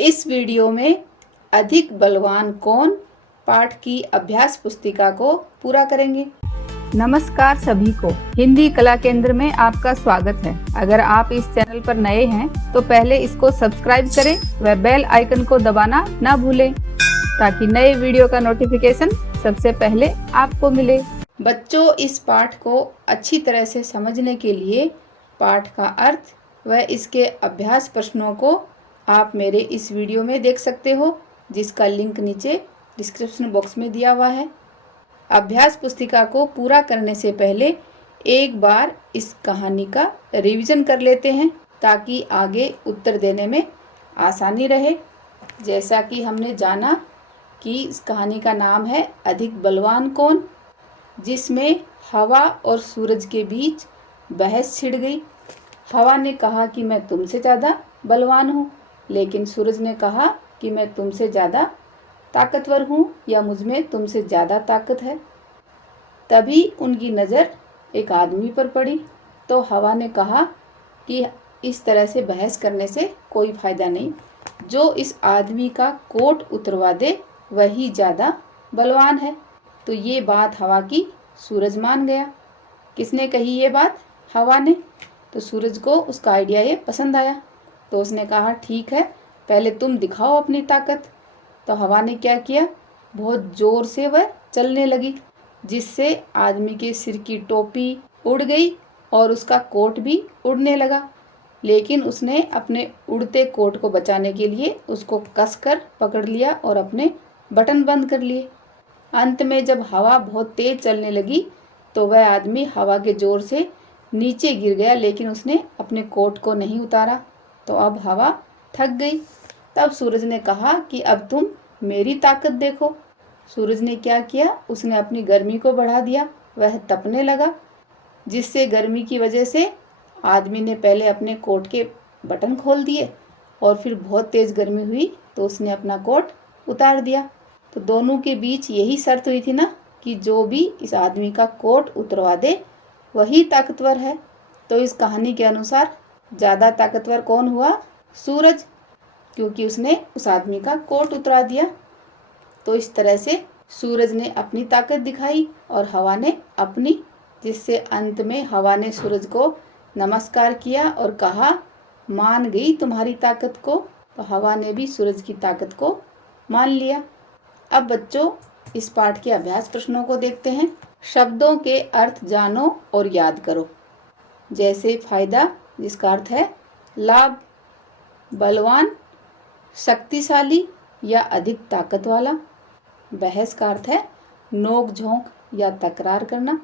इस वीडियो में अधिक बलवान कौन पाठ की अभ्यास पुस्तिका को पूरा करेंगे। नमस्कार सभी को, हिंदी कला केंद्र में आपका स्वागत है। अगर आप इस चैनल पर नए हैं तो पहले इसको सब्सक्राइब करें व बेल आइकन को दबाना ना भूलें ताकि नए वीडियो का नोटिफिकेशन सबसे पहले आपको मिले। बच्चों, इस पाठ को अच्छी तरह से समझने के लिए पाठ का अर्थ व इसके अभ्यास प्रश्नों को आप मेरे इस वीडियो में देख सकते हो, जिसका लिंक नीचे डिस्क्रिप्शन बॉक्स में दिया हुआ है। अभ्यास पुस्तिका को पूरा करने से पहले एक बार इस कहानी का रिवीजन कर लेते हैं ताकि आगे उत्तर देने में आसानी रहे। जैसा कि हमने जाना कि इस कहानी का नाम है अधिक बलवान कौन, जिसमें हवा और सूरज के बीच बहस छिड़ गई। हवा ने कहा कि मैं तुमसे ज़्यादा बलवान हूँ, लेकिन सूरज ने कहा कि मैं तुमसे ज़्यादा ताकतवर हूँ या मुझ में तुमसे ज़्यादा ताकत है। तभी उनकी नज़र एक आदमी पर पड़ी तो हवा ने कहा कि इस तरह से बहस करने से कोई फ़ायदा नहीं, जो इस आदमी का कोट उतरवा दे वही ज़्यादा बलवान है। तो ये बात हवा की सूरज मान गया। किसने कही ये बात? हवा ने। तो सूरज को उसका आइडिया ये पसंद आया तो उसने कहा ठीक है, पहले तुम दिखाओ अपनी ताकत। तो हवा ने क्या किया, बहुत ज़ोर से वह चलने लगी, जिससे आदमी के सिर की टोपी उड़ गई और उसका कोट भी उड़ने लगा। लेकिन उसने अपने उड़ते कोट को बचाने के लिए उसको कसकर पकड़ लिया और अपने बटन बंद कर लिए। अंत में जब हवा बहुत तेज चलने लगी तो वह आदमी हवा के जोर से नीचे गिर गया, लेकिन उसने अपने कोट को नहीं उतारा। तो अब हवा थक गई। तब सूरज ने कहा कि अब तुम मेरी ताकत देखो। सूरज ने क्या किया, उसने अपनी गर्मी को बढ़ा दिया। वह तपने लगा, जिससे गर्मी की वजह से आदमी ने पहले अपने कोट के बटन खोल दिए और फिर बहुत तेज गर्मी हुई तो उसने अपना कोट उतार दिया। तो दोनों के बीच यही शर्त हुई थी ना कि जो भी इस आदमी का कोट उतरवा दे वही ताकतवर है। तो इस कहानी के अनुसार ज़्यादा ताकतवर कौन हुआ? सूरज, क्योंकि उसने उस आदमी का कोट उतरा दिया। तो इस तरह से सूरज ने अपनी ताकत दिखाई और हवा ने अपनी, जिससे अंत में हवा ने सूरज को नमस्कार किया और कहा मान गई तुम्हारी ताकत को। तो हवा ने भी सूरज की ताकत को मान लिया। अब बच्चों, इस पाठ के अभ्यास प्रश्नों को देखते हैं। शब्दों के अर्थ जानो और याद करो। जैसे फायदा, जिसका अर्थ है लाभ, बलवान शक्तिशाली या अधिक ताकत वाला, बहस का अर्थ है नोक झोंक या तकरार करना,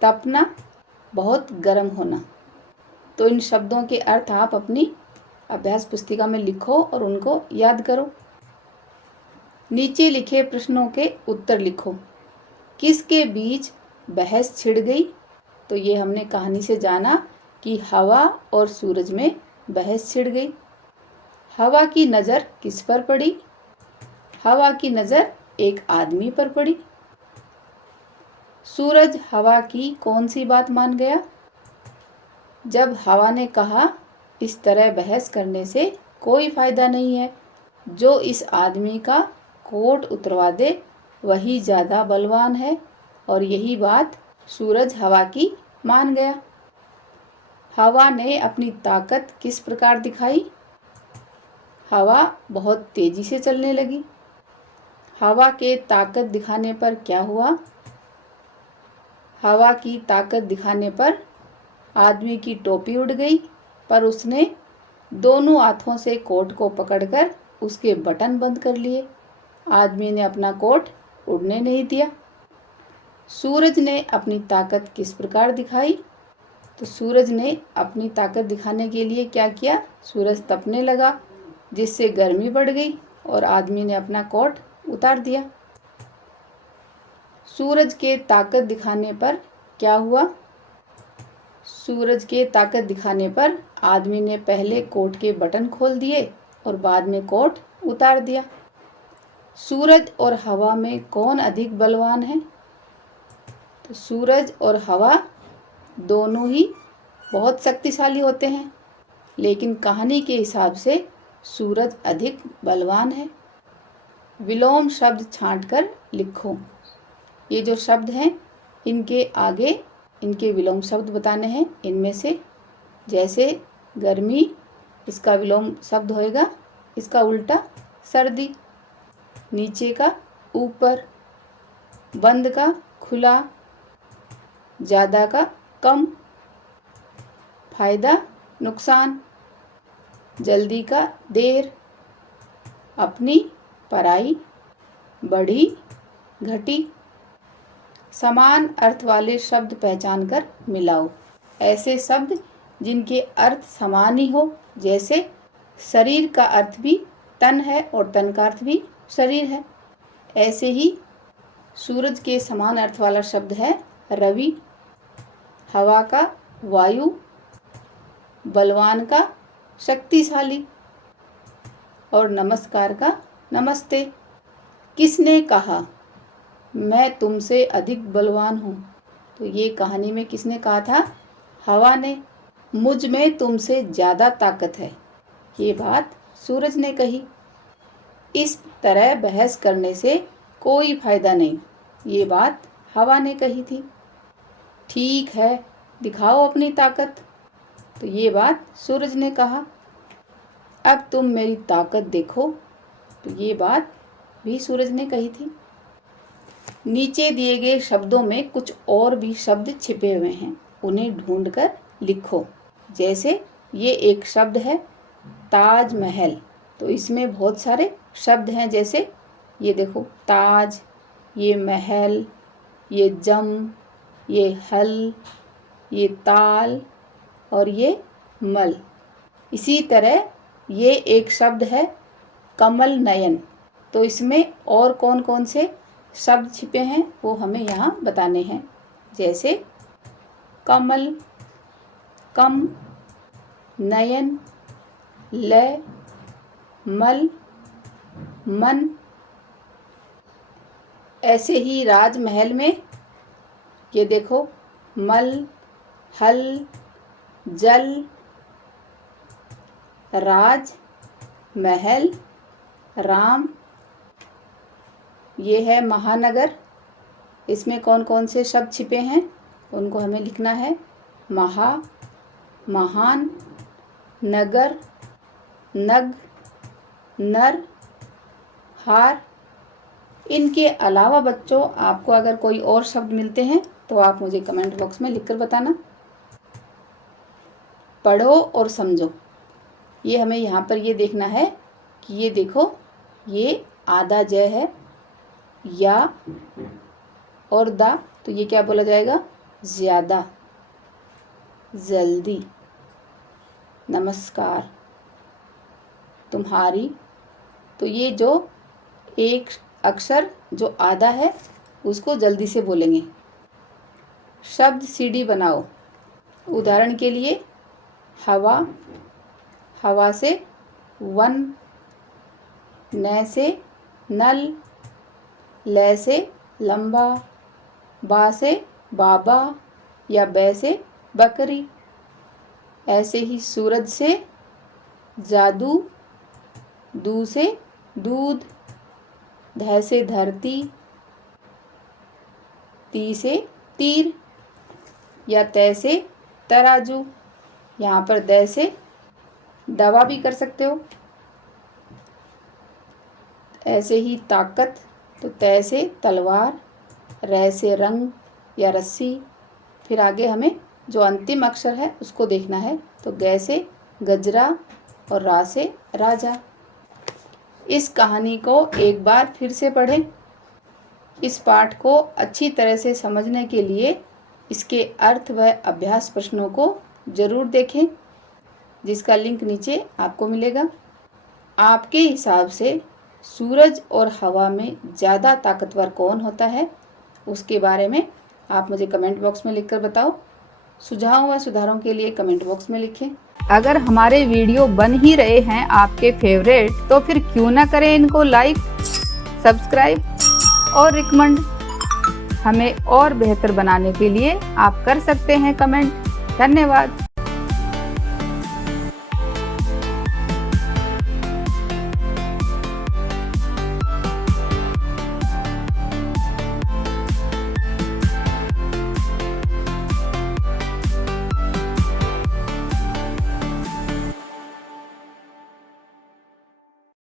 तपना बहुत गर्म होना। तो इन शब्दों के अर्थ आप अपनी अभ्यास पुस्तिका में लिखो और उनको याद करो। नीचे लिखे प्रश्नों के उत्तर लिखो। किसके बीच बहस छिड़ गई? तो ये हमने कहानी से जाना कि हवा और सूरज में बहस छिड़ गई। हवा की नज़र किस पर पड़ी? हवा की नज़र एक आदमी पर पड़ी। सूरज हवा की कौन सी बात मान गया? जब हवा ने कहा इस तरह बहस करने से कोई फायदा नहीं है, जो इस आदमी का कोट उतरवा दे वही ज़्यादा बलवान है, और यही बात सूरज हवा की मान गया। हवा ने अपनी ताकत किस प्रकार दिखाई? हवा बहुत तेजी से चलने लगी। हवा के ताकत दिखाने पर क्या हुआ? हवा की ताकत दिखाने पर आदमी की टोपी उड़ गई, पर उसने दोनों हाथों से कोट को पकड़कर उसके बटन बंद कर लिए। आदमी ने अपना कोट उड़ने नहीं दिया। सूरज ने अपनी ताकत किस प्रकार दिखाई? तो सूरज ने अपनी ताकत दिखाने के लिए क्या किया? सूरज तपने लगा, जिससे गर्मी बढ़ गई और आदमी ने अपना कोट उतार दिया। सूरज के ताकत दिखाने पर क्या हुआ? सूरज के ताकत दिखाने पर आदमी ने पहले कोट के बटन खोल दिए और बाद में कोट उतार दिया। सूरज और हवा में कौन अधिक बलवान है? तो सूरज और हवा दोनों ही बहुत शक्तिशाली होते हैं, लेकिन कहानी के हिसाब से सूरज अधिक बलवान है। विलोम शब्द छांटकर लिखो। ये जो शब्द हैं इनके आगे इनके विलोम शब्द बताने हैं। इनमें से जैसे गर्मी, इसका विलोम शब्द होएगा, इसका उल्टा सर्दी। नीचे का ऊपर, बंद का खुला, ज़्यादा का कम, फायदा नुकसान, जल्दी का देर, अपनी पराई, बढ़ी घटी। समान अर्थ वाले शब्द पहचान कर मिलाओ। ऐसे शब्द जिनके अर्थ समान ही हो, जैसे शरीर का अर्थ भी तन है और तन का अर्थ भी शरीर है। ऐसे ही सूरज के समान अर्थ वाला शब्द है रवि, हवा का वायु, बलवान का शक्तिशाली और नमस्कार का नमस्ते। किसने कहा मैं तुमसे अधिक बलवान हूँ? तो ये कहानी में किसने कहा था? हवा ने। मुझ में तुमसे ज़्यादा ताकत है, ये बात सूरज ने कही। इस तरह बहस करने से कोई फायदा नहीं, ये बात हवा ने कही थी। ठीक है, दिखाओ अपनी ताकत, तो ये बात सूरज ने कहा। अब तुम मेरी ताकत देखो, तो ये बात भी सूरज ने कही थी। नीचे दिए गए शब्दों में कुछ और भी शब्द छिपे हुए हैं, उन्हें ढूंढकर लिखो। जैसे ये एक शब्द है ताजमहल, तो इसमें बहुत सारे शब्द हैं। जैसे ये देखो ताज, ये महल, ये जम, ये हल, ये ताल और ये मल। इसी तरह ये एक शब्द है कमल नयन, तो इसमें और कौन कौन से शब्द छिपे हैं वो हमें यहाँ बताने हैं। जैसे कमल, कम, नयन, लय, मल, मन। ऐसे ही राजमहल में ये देखो मल, हल, जल, राज, महल, राम। ये है महानगर, इसमें कौन कौन से शब्द छिपे हैं उनको हमें लिखना है। महा, महान, नगर, नग, नर, हार। इनके अलावा बच्चों आपको अगर कोई और शब्द मिलते हैं तो आप मुझे कमेंट बॉक्स में लिखकर बताना। पढ़ो और समझो। ये हमें यहाँ पर ये देखना है कि ये देखो ये आधा जय है, या और दा, तो ये क्या बोला जाएगा? ज़्यादा, जल्दी, नमस्कार, तुम्हारी। तो ये जो एक अक्षर जो आधा है उसको जल्दी से बोलेंगे। शब्द सीढ़ी बनाओ। उदाहरण के लिए हवा, हवा से वन, न से नल, ल से लंबा, बा से बाबा या बै से बकरी। ऐसे ही सूरज से जादू, दू से दूध, ध से धरती, ती से तीर या तै से तराजू। यहाँ पर द से दवा भी कर सकते हो। ऐसे ही ताकत, तो तै से तलवार, रै से रंग या रस्सी। फिर आगे हमें जो अंतिम अक्षर है उसको देखना है, तो गै से गजरा और रा से राजा। इस कहानी को एक बार फिर से पढ़ें। इस पाठ को अच्छी तरह से समझने के लिए इसके अर्थ व अभ्यास प्रश्नों को ज़रूर देखें, जिसका लिंक नीचे आपको मिलेगा। आपके हिसाब से सूरज और हवा में ज़्यादा ताकतवर कौन होता है, उसके बारे में आप मुझे कमेंट बॉक्स में लिखकर बताओ। सुझावों व सुधारों के लिए कमेंट बॉक्स में लिखें। अगर हमारे वीडियो बन ही रहे हैं आपके फेवरेट, तो फिर क्यों ना करें इनको लाइक, सब्सक्राइब और रिकमेंड। हमें और बेहतर बनाने के लिए आप कर सकते हैं कमेंट। धन्यवाद।